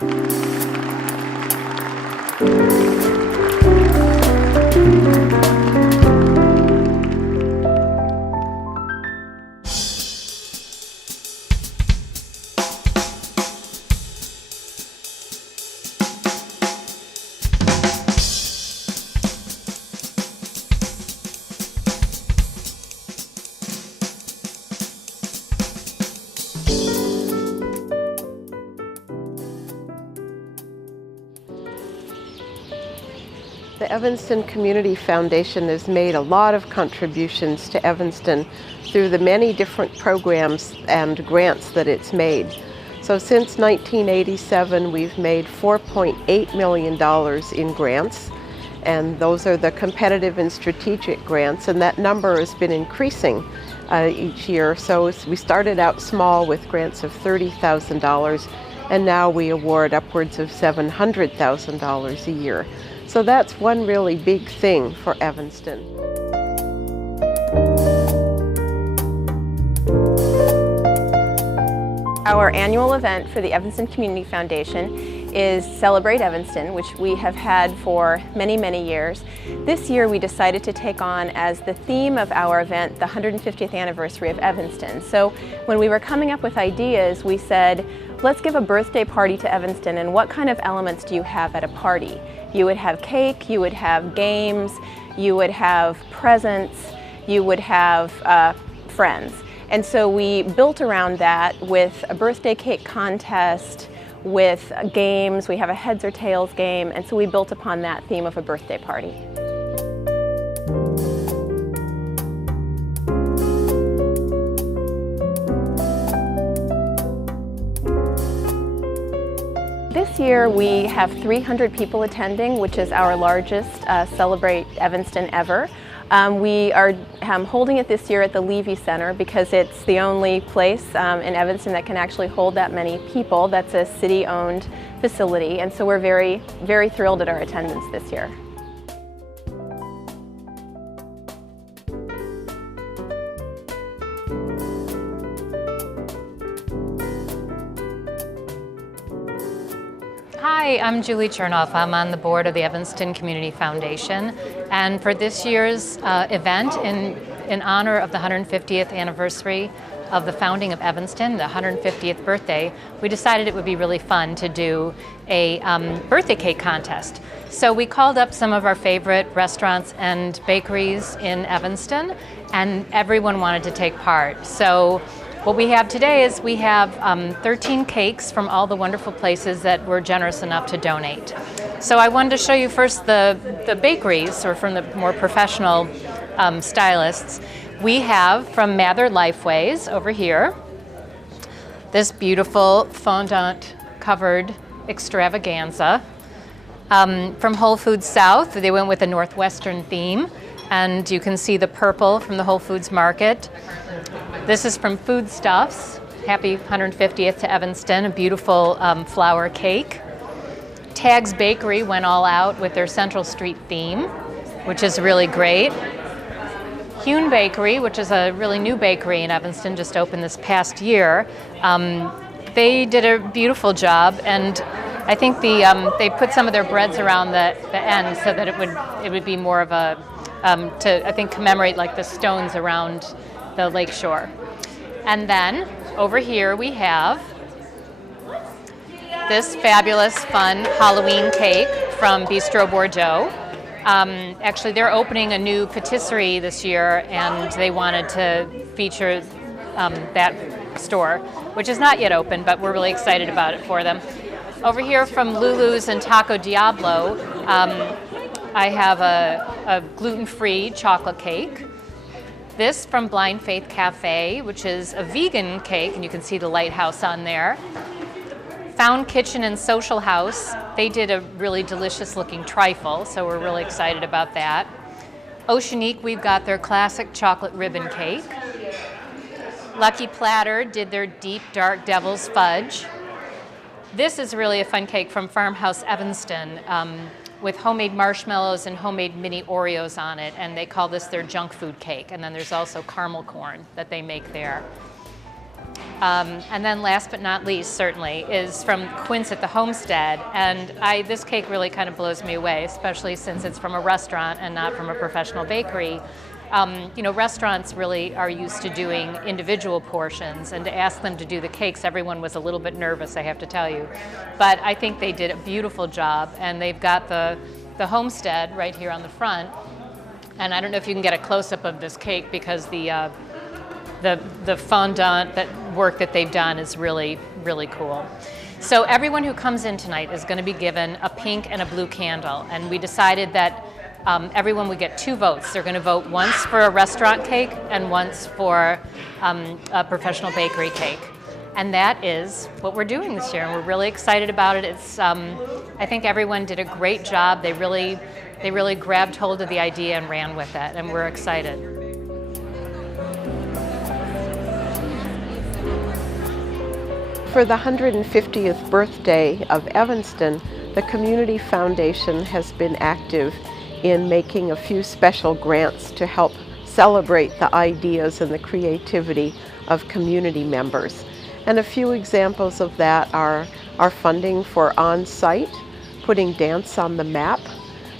The Evanston Community Foundation has made a lot of contributions to Evanston through the many different programs and grants that it's made. So since 1987, we've made $4.8 million in grants, and those are the competitive and strategic grants, and that number has been increasing each year. So we started out small with grants of $30,000, and now we award upwards of $700,000 a year. So that's one really big thing for Evanston. Our annual event for the Evanston Community Foundation is Celebrate Evanston, which we have had for many, many years. This year we decided to take on as the theme of our event the 150th anniversary of Evanston. So when we were coming up with ideas, we said, let's give a birthday party to Evanston, and what kind of elements do you have at a party? You would have cake, you would have games, you would have presents, you would have friends. And so we built around that with a birthday cake contest, with games. We have a heads or tails game, and so we built upon that theme of a birthday party. This year we have 300 people attending, which is our largest Celebrate Evanston ever. We are holding it this year at the Levy Center because it's the only place in Evanston that can actually hold that many people. That's a city-owned facility, and so we're very, very thrilled at our attendance this year. Hi, I'm Julie Chernoff. I'm on the board of the Evanston Community Foundation, and for this year's event in honor of the 150th anniversary of the founding of Evanston, the 150th birthday, we decided it would be really fun to do a birthday cake contest. So we called up some of our favorite restaurants and bakeries in Evanston, and everyone wanted to take part. So what we have today is we have 13 cakes from all the wonderful places that were generous enough to donate. So I wanted to show you first the bakeries, or from the more professional stylists. We have from Mather Lifeways over here, this beautiful fondant covered extravaganza. From Whole Foods South, they went with a Northwestern theme, and you can see the purple from the Whole Foods Market. This is from Foodstuffs. Happy 150th to Evanston, a beautiful flour cake. Tag's Bakery went all out with their Central Street theme, which is really great. Hune Bakery, which is a really new bakery in Evanston, just opened this past year. They did a beautiful job, and I think they put some of their breads around the end so that it would be more of a to, I think, commemorate like the stones around the lake shore. And then over here we have this fabulous, fun Halloween cake from Bistro Bordeaux. Actually, they're opening a new patisserie this year, and they wanted to feature that store, which is not yet open, but we're really excited about it for them. Over here from Lulu's and Taco Diablo, I have a gluten-free chocolate cake. This from Blind Faith Cafe, which is a vegan cake, and you can see the lighthouse on there. Found Kitchen and Social House, they did a really delicious looking trifle, so we're really excited about that. Oceanique, we've got their classic chocolate ribbon cake. Lucky Platter did their deep dark devil's fudge. This is really a fun cake from Farmhouse Evanston with homemade marshmallows and homemade mini Oreos on it, and they call this their junk food cake. And then there's also caramel corn that they make there. And then last but not least, certainly, is from Quince at the Homestead. And this cake really kind of blows me away, especially since it's from a restaurant and not from a professional bakery. Restaurants really are used to doing individual portions, and to ask them to do the cakes, everyone was a little bit nervous, I have to tell you. But I think they did a beautiful job, and they've got the Homestead right here on the front. And I don't know if you can get a close-up of this cake, because the fondant work that they've done is really, really cool. So everyone who comes in tonight is going to be given a pink and a blue candle, and we decided that everyone would get 2 votes. They're going to vote once for a restaurant cake and once for a professional bakery cake. And that is what we're doing this year, and we're really excited about it. I think everyone did a great job. They really grabbed hold of the idea and ran with it, and we're excited. For the 150th birthday of Evanston, the Community Foundation has been active in making a few special grants to help celebrate the ideas and the creativity of community members. And a few examples of that are our funding for on-site, putting dance on the map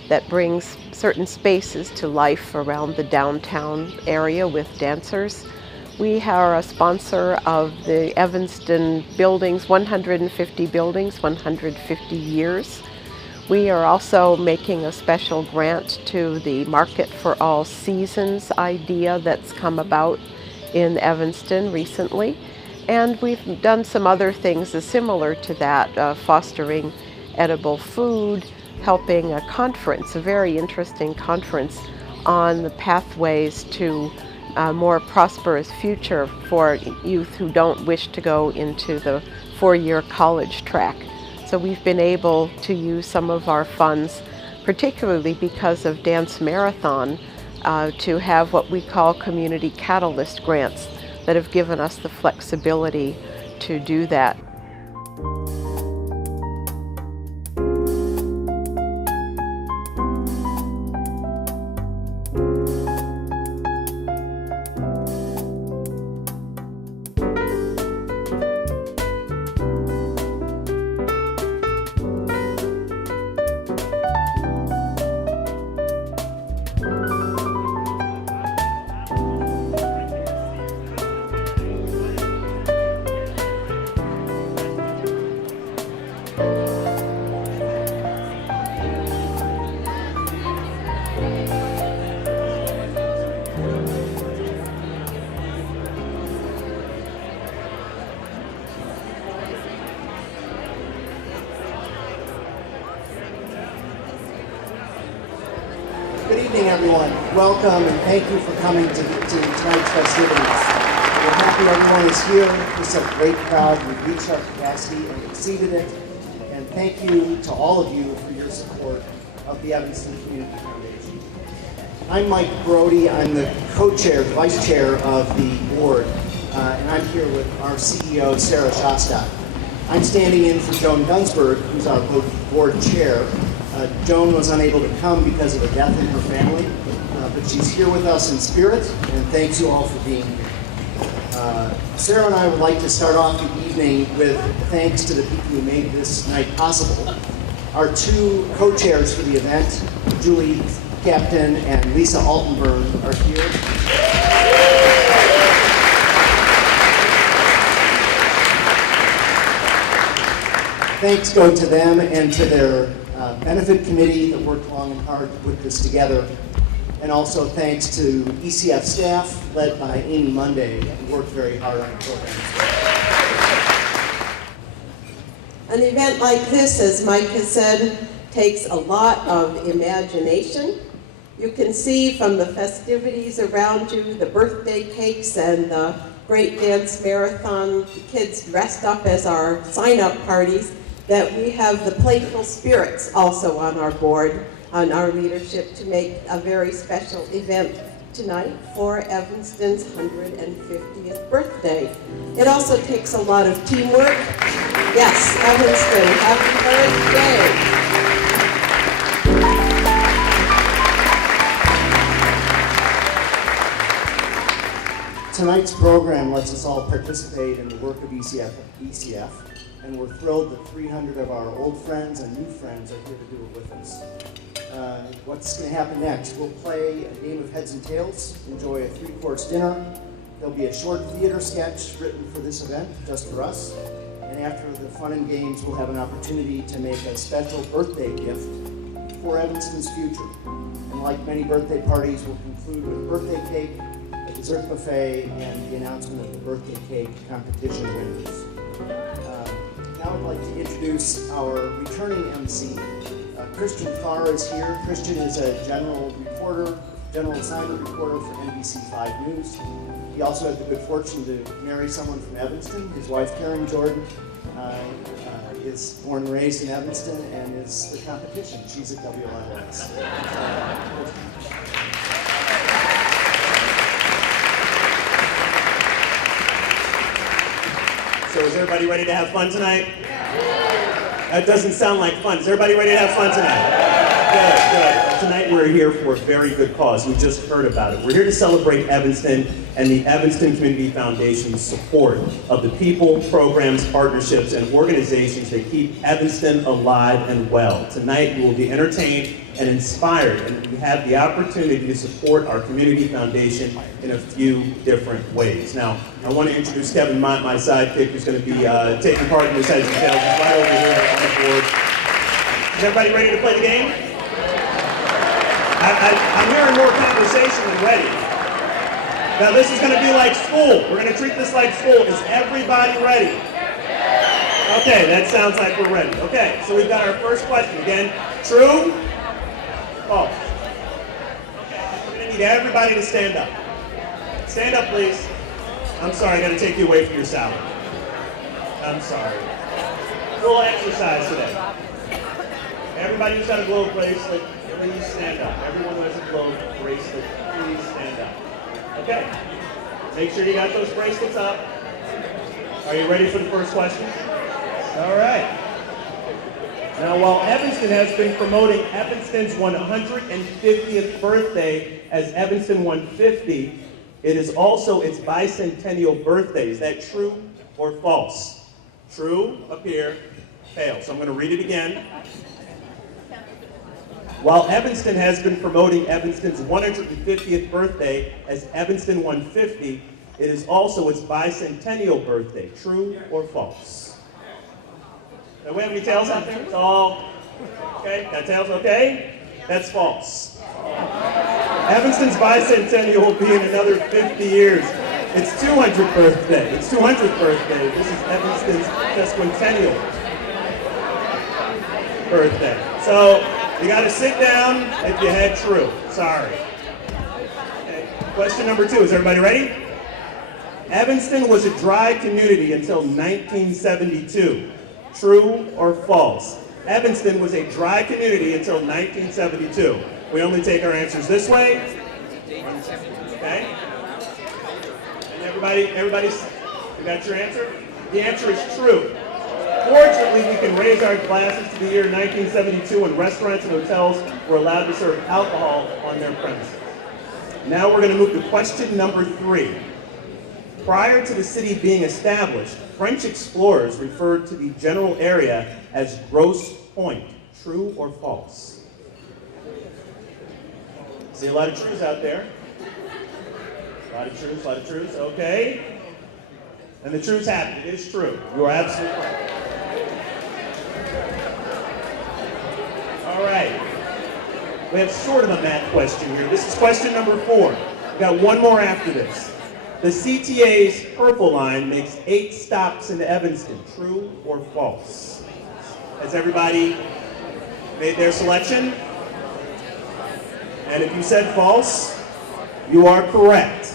that brings certain spaces to life around the downtown area with dancers. We are a sponsor of the Evanston buildings, 150 buildings, 150 years. We are also making a special grant to the Market for All Seasons idea that's come about in Evanston recently. And we've done some other things similar to that, fostering edible food, helping a conference, a very interesting conference on the pathways to a more prosperous future for youth who don't wish to go into the 4-year college track. So we've been able to use some of our funds, particularly because of Dance Marathon, to have what we call community catalyst grants that have given us the flexibility to do that. Good evening, everyone. Welcome, and thank you for coming to tonight's festivities. We're happy everyone is here. It's a great crowd. We've reached our capacity and exceeded it. And thank you to all of you for your support of the Evanston Community Foundation. I'm Mike Brody. I'm the co-chair, the vice chair of the board, and I'm here with our CEO, Sarah Shostak. I'm standing in for Joan Dunsberg, who's our board chair. Joan was unable to come because of a death in her family, but she's here with us in spirit, and thanks you all for being here. Sarah and I would like to start off the evening with thanks to the people who made this night possible. Our 2 co-chairs for the event, Julie Captain and Lisa Altenburn, are here. Thanks go to them and to their benefit committee that worked long and hard to put this together. And also thanks to ECF staff led by Amy Monday, who worked very hard on the program. An event like this, as Mike has said, takes a lot of imagination. You can see from the festivities around you, the birthday cakes and the great dance marathon, the kids dressed up as our sign-up parties, that we have the playful spirits also on our board, on our leadership, to make a very special event tonight for Evanston's 150th birthday. It also takes a lot of teamwork. Yes, Evanston, happy birthday. Tonight's program lets us all participate in the work of ECF, and we're thrilled that 300 of our old friends and new friends are here to do it with us. What's going to happen next? We'll play a game of heads and tails, enjoy a 3-course dinner. There'll be a short theater sketch written for this event, just for us. And after the fun and games, we'll have an opportunity to make a special birthday gift for Evanston's future. And like many birthday parties, we'll conclude with a birthday cake, a dessert buffet, and the announcement of the birthday cake competition winners. Now I'd like to introduce our returning MC. Christian Farr is here. Christian is a general assignment reporter for NBC5 News. He also had the good fortune to marry someone from Evanston. His wife, Karen Jordan, is born and raised in Evanston and is the competition. She's at WLS. So is everybody ready to have fun tonight? That doesn't sound like fun. Is everybody ready to have fun tonight? Good, good. Tonight we're here for a very good cause. We just heard about it. We're here to celebrate Evanston and the Evanston Community Foundation's support of the people, programs, partnerships, and organizations that keep Evanston alive and well. Tonight we will be entertained and inspired, and we have the opportunity to support our community foundation in a few different ways. Now, I want to introduce Kevin Mott, my sidekick, who's going to be taking part in this heads and tails. He's right over here on the board. Is everybody ready to play the game? I'm hearing more conversation than ready. Now, this is going to be like school. We're going to treat this like school. Is everybody ready? Okay, that sounds like we're ready. Okay, so we've got our first question. Again, true? False. Okay, we're going to need everybody to stand up. Stand up, please. I'm sorry, I got to take you away from your salad. I'm sorry. Full exercise today. Everybody who's got a globe bracelet, please stand up. Everyone who has a globe bracelet, please stand up. Okay. Make sure you got those bracelets up. Are you ready for the first question? All right. Now, while Evanston has been promoting Evanston's 150th birthday as Evanston 150, it is also its bicentennial birthday. Is that true or false? True, up here, fail. So I'm going to read it again. While Evanston has been promoting Evanston's 150th birthday as Evanston 150, it is also its bicentennial birthday. True or false? Do we have any tails out there? It's all okay. Got tails? Okay. That's false. Evanston's bicentennial will be in another 50 years. It's 200th birthday. It's 200th birthday. This is Evanston's sesquicentennial birthday. So you got to sit down if you had true. Sorry. Okay. Question number 2. Is everybody ready? Evanston was a dry community until 1972. True or false? Evanston was a dry community until 1972. We only take our answers this way. Okay? And everybody's, you got your answer? The answer is true. Fortunately, we can raise our glasses to the year 1972 when restaurants and hotels were allowed to serve alcohol on their premises. Now we're going to move to question number 3. Prior to the city being established, French explorers referred to the general area as Grosse Pointe. True or false? See a lot of truths out there. A lot of truths, okay. And the truth's happened. It is true. You are absolutely right. All right. We have sort of a math question here. This is question number 4. We've got one more after this. The CTA's Purple Line makes 8 stops into Evanston. True or false? Has everybody made their selection? And if you said false, you are correct.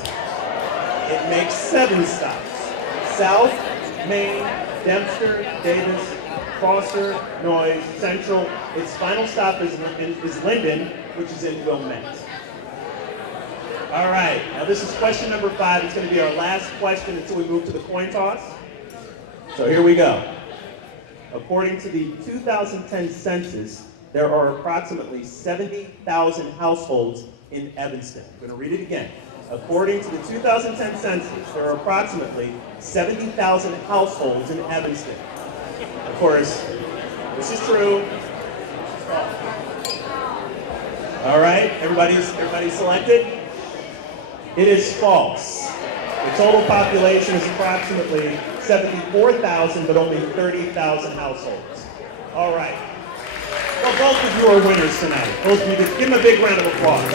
It makes 7 stops. South, Main, Dempster, Davis, Foster, Noyes, Central. Its final stop is Linden, which is in Wilmette. All right, now this is question number 5. It's going to be our last question until we move to the coin toss. So here we go. According to the 2010 census, there are approximately 70,000 households in Evanston. I'm going to read it again. According to the 2010 census, there are approximately 70,000 households in Evanston. Of course, this is true. All right, everybody's selected? It is false. The total population is approximately 74,000, but only 30,000 households. All right. Well, both of you are winners tonight. Both of you, give them a big round of applause.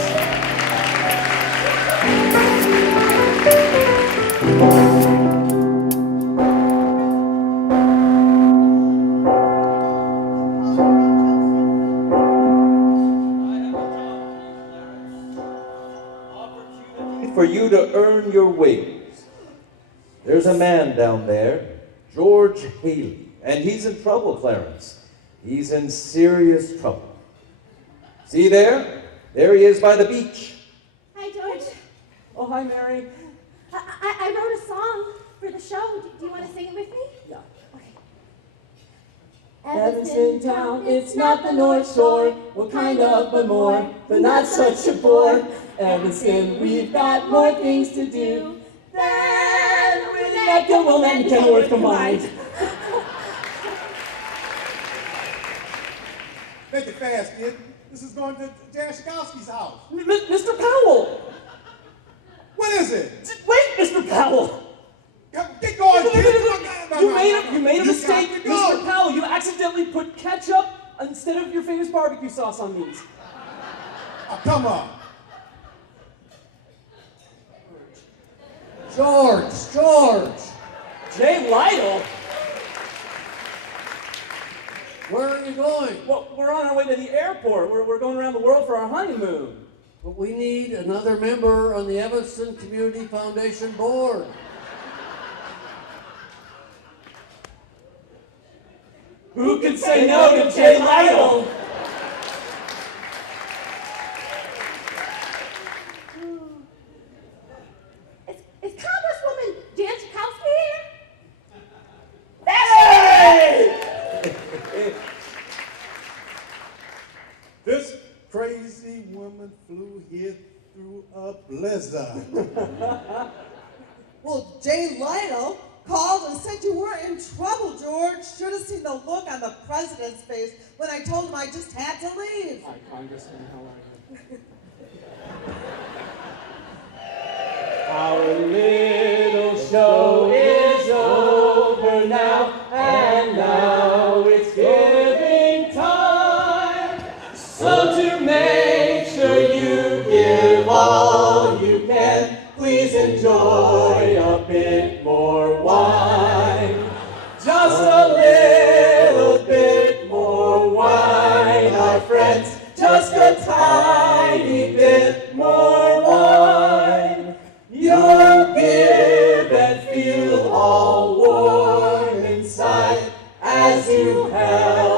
For you to earn your wings. There's a man down there, George Haley, and he's in trouble, Clarence. He's in serious trouble. See there? There he is by the beach. Hi, George. Oh, hi, Mary. I wrote a song for the show. Do you want to sing it with me? Yeah. Okay. Evanston town, it's not the North Shore. What kind of but more, but not such a bore. Evanston, we've got more things to do than Winnetka, Will, and Kenilworth combined. Make it fast, kid. This is going to Jan Schakowsky's house. Mr. Powell! What is it? Wait, Mr. Powell! Get going, kid. You made a mistake, Mr. Powell. You accidentally put ketchup instead of your famous barbecue sauce on these. Oh, come on. George. Jay Lytle? Where are you going? Well, we're on our way to the airport. We're going around the world for our honeymoon. But we need another member on the Evanston Community Foundation board. Who can say no to Jay Lytle? Is Congresswoman Jan Schakowsky here? Hey! This crazy woman flew here through a blizzard. Well, Jay Lytle called and said you were in trouble, George. Should have seen the look on the president's face when I told him I just had to leave. Hi, Congressman. How are you? Our little show is over now, and now it's giving time. So to make sure you give all you can, please enjoy a bit more wine. Just a little bit more wine, our friends. Just a tiny bit more wine. You'll give and feel all warm inside as you help